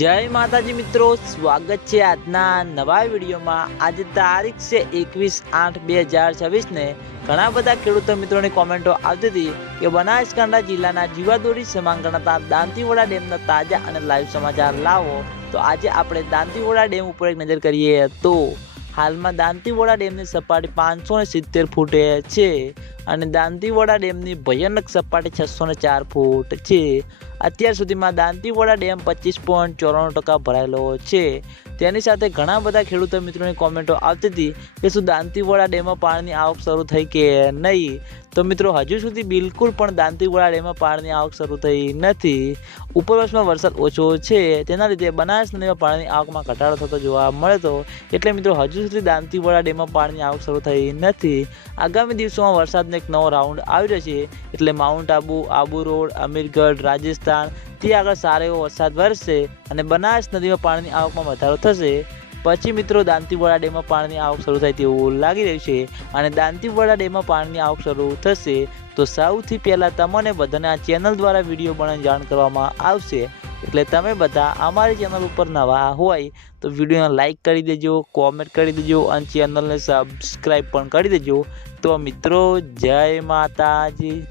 જય માતાજી મિત્રો, સ્વાગત છે આજના નવા વિડીયોમાં। આજે તારીખ છે 21/8/2026 ને ઘણા બધા ખેડૂતો મિત્રોની કોમેન્ટો આવતી હતી કે બનાસકાંઠા જિલ્લાના જીવાદોરી સમાન ગણાતા દાંતીવાડા ડેમના તાજા અને લાઈવ સમાચાર લાવો। તો આજે આપણે દાંતીવાડા ડેમ ઉપર એક નજર કરીએ તો હાલમાં દાંતીવાડા ડેમની સપાટી 570 ફૂટે છે અને દાંતીવાડા ડેમની ભયાનક સપાટી 604 ફૂટ છે। અત્યાર સુધીમાં દાંતીવાડા ડેમ 25.94% ભરાયેલો છે। તેની સાથે ઘણા બધા ખેડૂતો મિત્રોની કોમેન્ટો આવતી હતી કે શું દાંતીવાડા ડેમમાં પાણીની આવક શરૂ થઈ કે નહીં। તો મિત્રો હજુ સુધી બિલકુલ પણ દાંતીવાડા ડેમમાં પાણીની આવક શરૂ થઈ નથી। ઉપરવાસમાં વરસાદ ઓછો છે, તેના લીધે બનાસ નદીમાં પાણીની આવકમાં ઘટાડો થતો જોવા મળે તો એટલે મિત્રો હજુ સુધી દાંતીવાડા ડેમમાં પાણીની આવક શરૂ થઈ નથી। આગામી દિવસોમાં વરસાદનો એક નવો રાઉન્ડ આવી રહ્યો છે, એટલે માઉન્ટ આબુ, આબુ રોડ, અમીરગઢ, રાજસ્થાન થી આગળ સારો એવો વરસાદ વરસશે અને બનાસ નદીમાં પાણીની આવકમાં વધારો થશે। પછી મિત્રો દાંતીવાડા ડેમમાં પાણીની આવક શરૂ થાય તેવું લાગી રહ્યું છે અને દાંતીવાડા ડેમમાં પાણીની આવક શરૂ થશે તો સૌથી પહેલાં તમને બધાને આ ચેનલ દ્વારા વિડીયો બનાવીને જાણ કરવામાં આવશે। એટલે તમે બધા અમારી ચેનલ ઉપર નવા હોય તો વિડીયોને લાઈક કરી દેજો, કોમેન્ટ કરી દેજો અને ચેનલને સબસ્ક્રાઈબ પણ કરી દેજો। તો મિત્રો જય માતાજી।